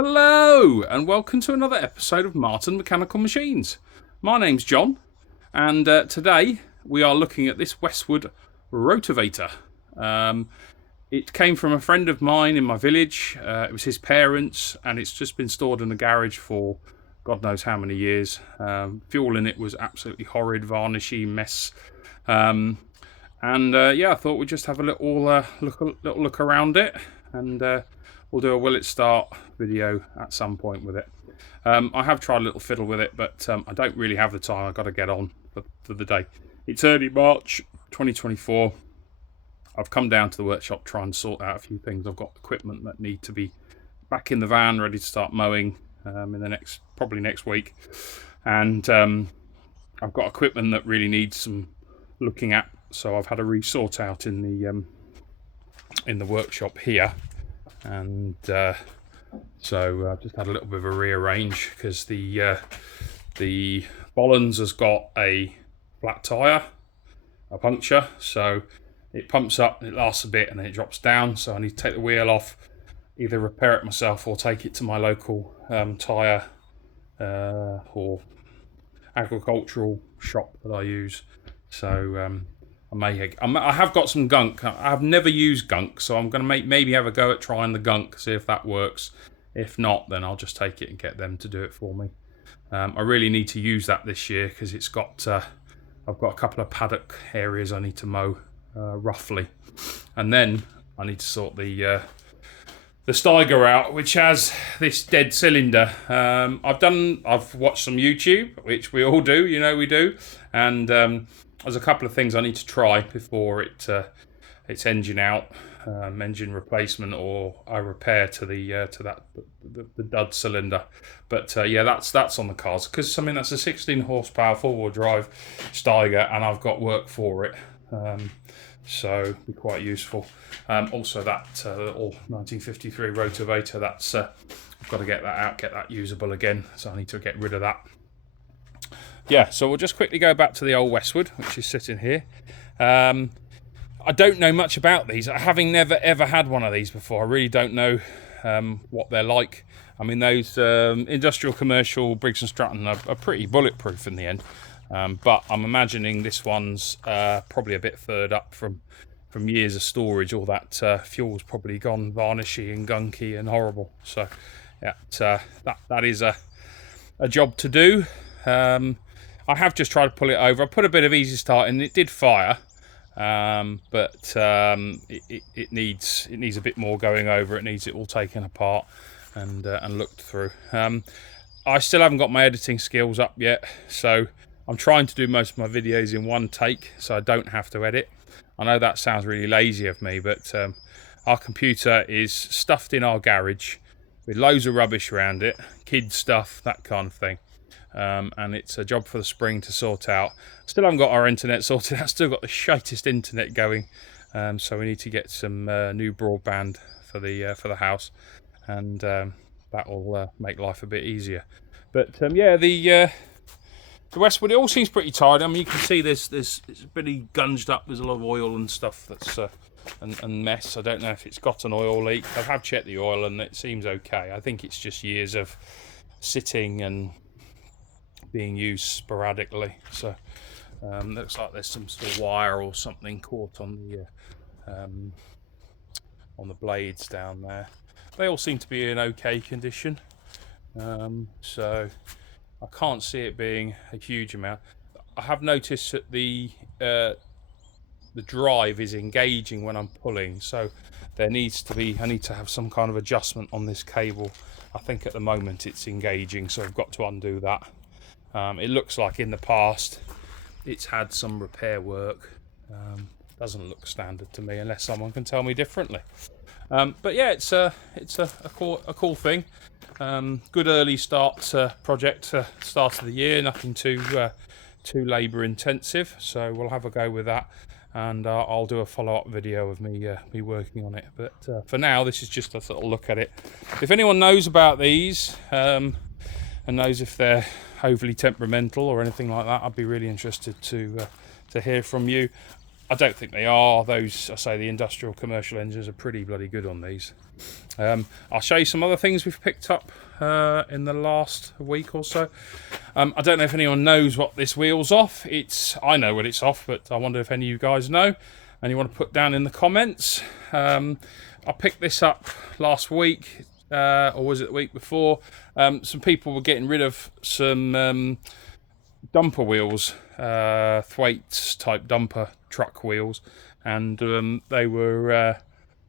Hello, and welcome to another episode of Martin Mechanical Machines. My name's John, and today we are looking at this Westwood Rotovator. It came from a friend of mine in my village. It was his parents, and it's just been stored in the garage for God knows how many years. Fuel in it was absolutely horrid, varnishy mess. Yeah, I thought we'd just have a little look around it, and we'll do a will it start video at some point with it. I have tried a little fiddle with it, but I don't really have the time. I've got to get on for the day. It's early March 2024. I've come down to the workshop to try and sort out a few things. I've got equipment that need to be back in the van, ready to start mowing in the probably next week. And I've got equipment that really needs some looking at, so I've had a resort out in the workshop here. And so I've just had a little bit of a rearrange because the Bollens has got a flat tyre, a puncture, so it pumps up, it lasts a bit, and then it drops down. So I need to take the wheel off, either repair it myself or take it to my local tyre or agricultural shop that I use. So I have got some gunk. I've never used gunk, so I'm going to maybe have a go at trying the gunk, see if that works. If not, then I'll just take it and get them to do it for me. I really need to use that this year because it's got. I've got a couple of paddock areas I need to mow roughly, and then I need to sort the Steiger out, which has this dead cylinder. I've watched some YouTube, which we all do, we do, and there's a couple of things I need to try before it's engine out, engine replacement, or I repair to the dud cylinder. But yeah, that's on the cards because that's a 16 horsepower four-wheel drive Steiger, and I've got work for it. So it'll be quite useful. Also that little 1953 Rotovator, that's I've got to get that out, get that usable again, so I need to get rid of that. Yeah, so we'll just quickly go back to the old Westwood, which is sitting here. I don't know much about these. Having never ever had one of these before, I really don't know what they're like. I mean, those industrial commercial Briggs & Stratton are pretty bulletproof in the end. But I'm imagining this one's probably a bit furred up from years of storage. All that fuel's probably gone varnishy and gunky and horrible. So yeah, that is a job to do. I have just tried to pull it over. I put a bit of easy start in. It did fire, but it needs a bit more going over. It needs it all taken apart and looked through. I still haven't got my editing skills up yet, so I'm trying to do most of my videos in one take, so I don't have to edit. I know that sounds really lazy of me, but our computer is stuffed in our garage with loads of rubbish around it, kids stuff, that kind of thing. And it's a job for the spring to sort out. Still haven't got our internet sorted out. Still got the shittest internet going. So we need to get some new broadband for the house, and that will make life a bit easier. But yeah, the Westwood, it all seems pretty tight. I mean, you can see it's pretty gunged up. There's a lot of oil and stuff that's and mess. I don't know if it's got an oil leak. I have checked the oil and it seems okay. I think it's just years of sitting and being used sporadically. So looks like there's some sort of wire or something caught on the blades down there. They all seem to be in okay condition. So I can't see it being a huge amount. I have noticed that the drive is engaging when I'm pulling, so I need to have some kind of adjustment on this cable. I think at the moment it's engaging, so I've got to undo that. It looks like in the past it's had some repair work. Doesn't look standard to me unless someone can tell me differently. But yeah, it's a cool thing. Good early start project, start of the year. Nothing too labour intensive, so we'll have a go with that, and I'll do a follow-up video of me working on it. But for now, this is just a sort of look at it. If anyone knows about these and knows if they're overly temperamental or anything like that, I'd be really interested to hear from you. I don't think they are. Those, I say, the industrial commercial engines are pretty bloody good on these. I'll show you some other things we've picked up in the last week or so. I don't know if anyone knows what this wheel's off. I know what it's off, but I wonder if any of you guys know, and you want to put down in the comments. I picked this up last week, or was it the week before? Some people were getting rid of some dumper wheels, Thwaites type dumper truck wheels, and they were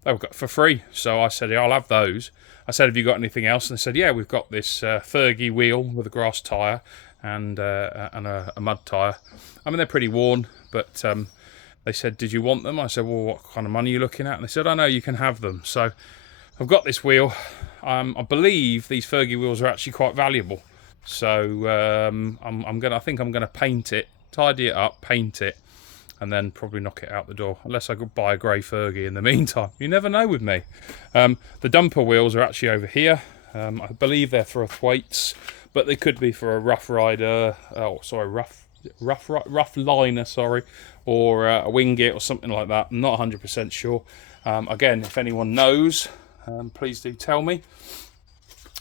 got for free. So I said, yeah, I'll have those. I said, have you got anything else? And they said, yeah, we've got this Fergy wheel with a grass tyre and a mud tyre. I mean, they're pretty worn, but they said, did you want them? I said, well, what kind of money are you looking at? And they said, oh no, you can have them. So I've got this wheel. I believe these Fergy wheels are actually quite valuable. So I think I'm gonna paint it, tidy it up, paint it, and then probably knock it out the door, unless I could buy a grey Fergy in the meantime. You never know with me. The dumper wheels are actually over here. I believe they're for a Thwaites, but they could be for a rough rider. Rough liner, sorry, or a Wingit or something like that. I'm not 100% sure. Again, if anyone knows, please do tell me.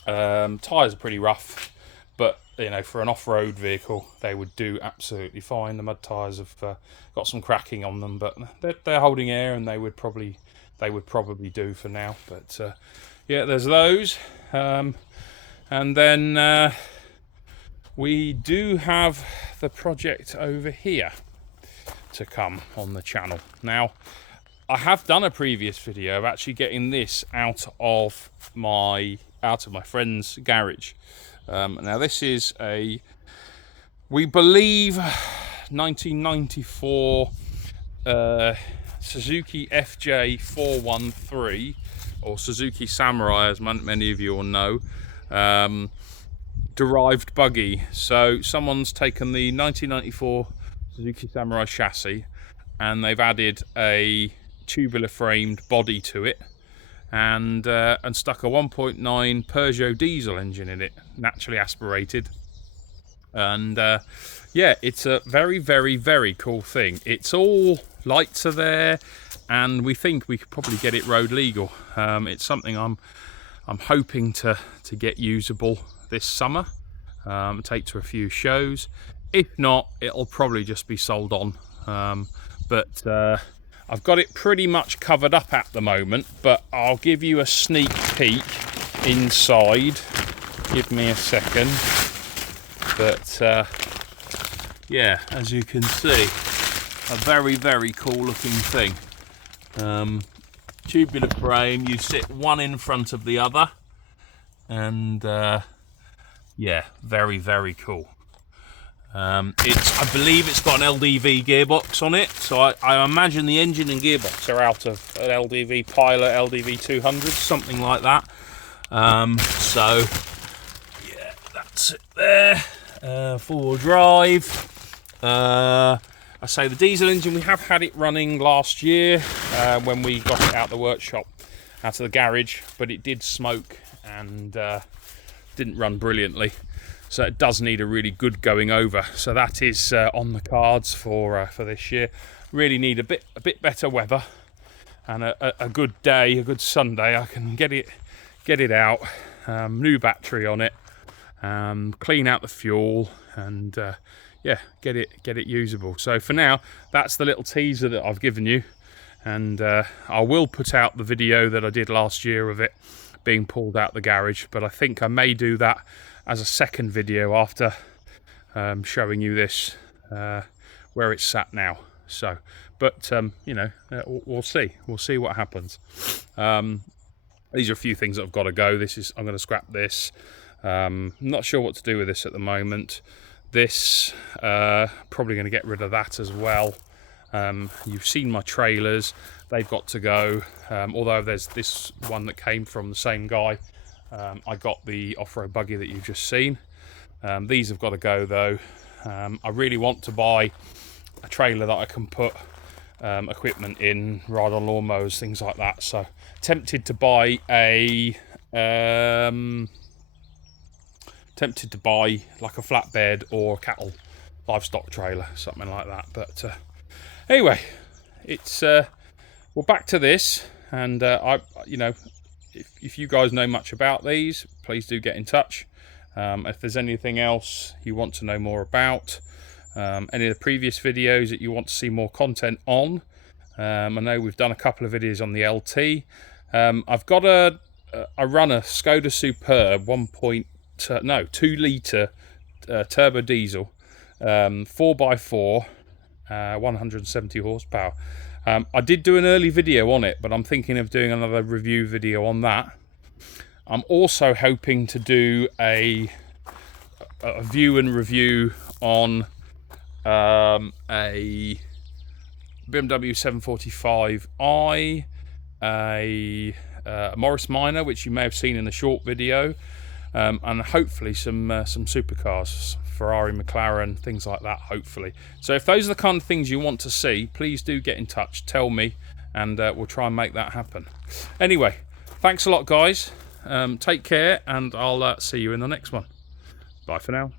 Tyres are pretty rough, but you know, for an off-road vehicle, they would do absolutely fine. The mud tyres have got some cracking on them, but they're holding air, and they would probably do for now. But yeah, there's those, and then we do have the project over here to come on the channel. Now, I have done a previous video of actually getting this out of my friend's garage. Now this is we believe 1994 Suzuki FJ 413, or Suzuki Samurai, as many of you will know, derived buggy. So someone's taken the 1994 Suzuki Samurai chassis and they've added a tubular framed body to it, and stuck a 1.9 Peugeot diesel engine in it, naturally aspirated. And yeah, it's a very, very, very cool thing. It's all lights are there, and we think we could probably get it road legal. It's something I'm hoping to get usable this summer, take to a few shows. If not, it'll probably just be sold on. But I've got it pretty much covered up at the moment, but I'll give you a sneak peek inside. Give me a second. But yeah, as you can see, a very, very cool looking thing. Tubular frame, you sit one in front of the other, and yeah, very, very cool. I believe it's got an LDV gearbox on it, so I imagine the engine and gearbox are out of an LDV Pilot, LDV 200, something like that. So yeah, that's it there. Four-wheel drive. I say the diesel engine, we have had it running last year when we got it out of the workshop, out of the garage, but it did smoke and didn't run brilliantly. So it does need a really good going over. So that is on the cards for this year. Really need a bit better weather and a good day, a good Sunday. I can get it out. New battery on it. Clean out the fuel, and yeah, get it usable. So for now, that's the little teaser that I've given you, and I will put out the video that I did last year of it being pulled out the garage, but I think I may do that as a second video after showing you this where it's sat now. So, but you know, we'll see what happens. These are a few things that I've got to go. I'm going to scrap this. I'm not sure what to do with this at the moment. This probably going to get rid of that as well. You've seen my trailers, they've got to go. Although there's this one that came from the same guy. I got the off-road buggy that you've just seen. These have got to go though. I really want to buy a trailer that I can put equipment in, ride on lawnmowers, things like that. So tempted to buy like a flatbed or cattle livestock trailer, something like that. But anyway, it's we're back to this, and you know, if you guys know much about these, please do get in touch. If there's anything else you want to know more about, any of the previous videos that you want to see more content on, I know we've done a couple of videos on the LT. I've got I run a Skoda Superb 2 litre turbo diesel, 4x4, 170 horsepower. I did do an early video on it, but I'm thinking of doing another review video on that. I'm also hoping to do a view and review on a BMW 745i, a Morris Minor, which you may have seen in the short video, and hopefully some supercars, Ferrari, McLaren, things like that, hopefully. So if those are the kind of things you want to see, please do get in touch, tell me, and we'll try and make that happen. Anyway, thanks a lot, guys. Take care, and I'll see you in the next one. Bye for now.